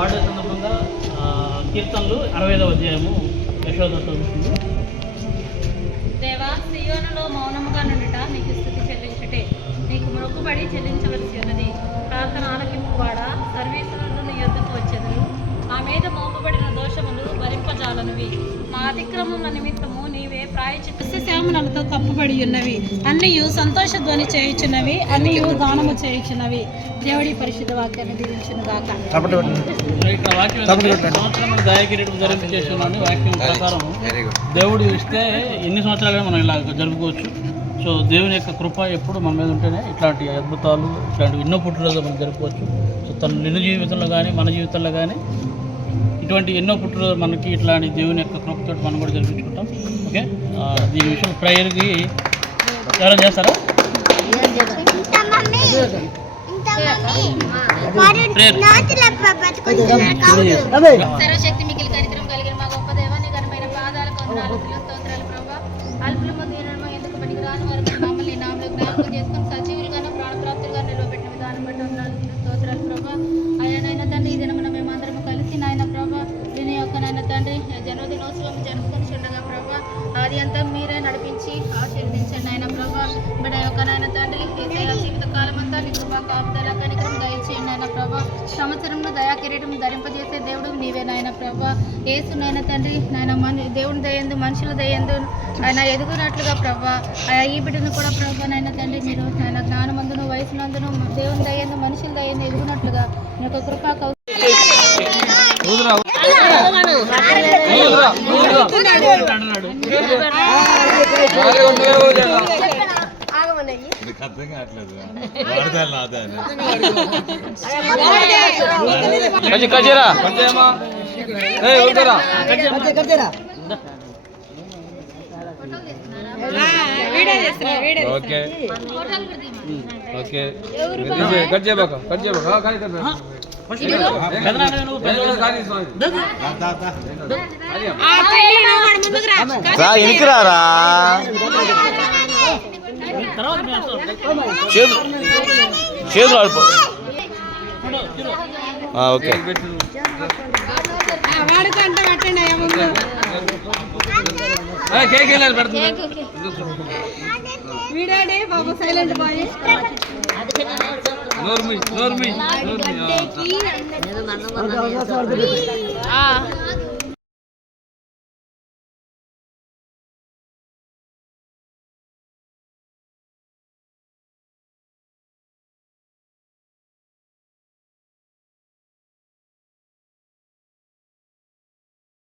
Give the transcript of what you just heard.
Birthday సందర్భంగా కీర్తనలు 65వ అధ్యాయము యశోదతో చూస్తుంది. దేవా, సియోనులో మౌనముగా నుండుట నీకు స్తుతి చెల్లించుటే, నీకు మొక్కుబడి చెల్లించవలసి ఉన్నది. ప్రార్థన ఆలకింపువాడా, సర్వీసులను నీ యొద్దకు వచ్చెదరు. ఆ మీద మోపబడిన దోషములు భరింపజాలనివి. మా అతిక్రమముల నిమిత్తము నీవే ప్రాయశ్చిత్తములతో కప్పబడి ఉన్నవి. అన్నియు సంతోష ధ్వని చేయుచున్నవి, అన్నియు గానము చేయుచున్నవి. దేవుడి పరిశుద్ధ వాక్యాన్ని దీవించును గాక. దయాకిరీటం ధరింపచేస్తున్నాను. వాక్యం ప్రకారం దేవుడు ఇస్తే ఎన్ని సంవత్సరాలుగా మనం ఇలా జరుపుకోవచ్చు. సో దేవుని యొక్క కృప ఎప్పుడు మన మీద ఉంటేనే ఇట్లాంటి అద్భుతాలు, ఇట్లాంటి ఎన్నో పుట్టినరోజు మనం జరుపుకోవచ్చు. సో తన నిన్ను జీవితంలో కానీ మన జీవితంలో కానీ ఇటువంటి ఎన్నో పుట్టినరోజు మనకి ఇట్లాంటి దేవుని యొక్క కృపతో మనం కూడా జరిపించుకుంటాం. ఓకే, దీని విషయం ప్రేయర్కి ఎవరైనా చేస్తారా? సర్వశక్తి మిగిలి కరిద్రం కలిగిన మా గొప్ప దేవాన్ని ఘనమైన పాదాలకు వందనాలు, స్తోత్రాలు ప్రభా. అల్పులము దీనము ఎందుకు పనికిరాని వారు మమ్మల్ని నామలో జ్ఞాపకం చేసుకుని సజీవులుగాను ప్రాణప్రాప్తులుగా నిలవబెట్టిన విధానం బట్టి వందనాలు, స్తోత్రాలు ప్రభా. అయ్యానైనా తండ్రి, ఈ దినమున మేమందరము కలిసి నాయన ప్రభా దీని యొక్క నాయన తండ్రి జన్మదినోత్సవం జరుపుకొని ఉండగా ప్రభా ఆది అంతా మీరే నడిపించి ఆశీర్వదించండి నాయన ప్రభా. బిడ్డ యొక్క నాయన తండ్రి జీవిత కాలం అంతా నీ కృపా కాపుదల కనికరం దయచేయండి నాయన ప్రభా. సంవత్సరంలో దయా కిరీటం ధరింపజేసే దేవుడు నీవే నాయన ప్రభా. యేసు నాయన తండ్రి నాయన దేవుని దయందు మనుషుల దయందు ఆయన ఎదుగునట్లుగా ప్రభా. ఈ బిడ్డను కూడా ప్రభా నాయన తండ్రి మీరు ఆయన జ్ఞానమందును వయసునందును దేవుని దయందు మనుషుల దయందు ఎదుగునట్లుగా మీ యొక్క కృపా ఎనికిరారా చేతులు ఆడిపో. ఓకే, వీడే బాబు సైలెంట్ బాయ్. నోర్మి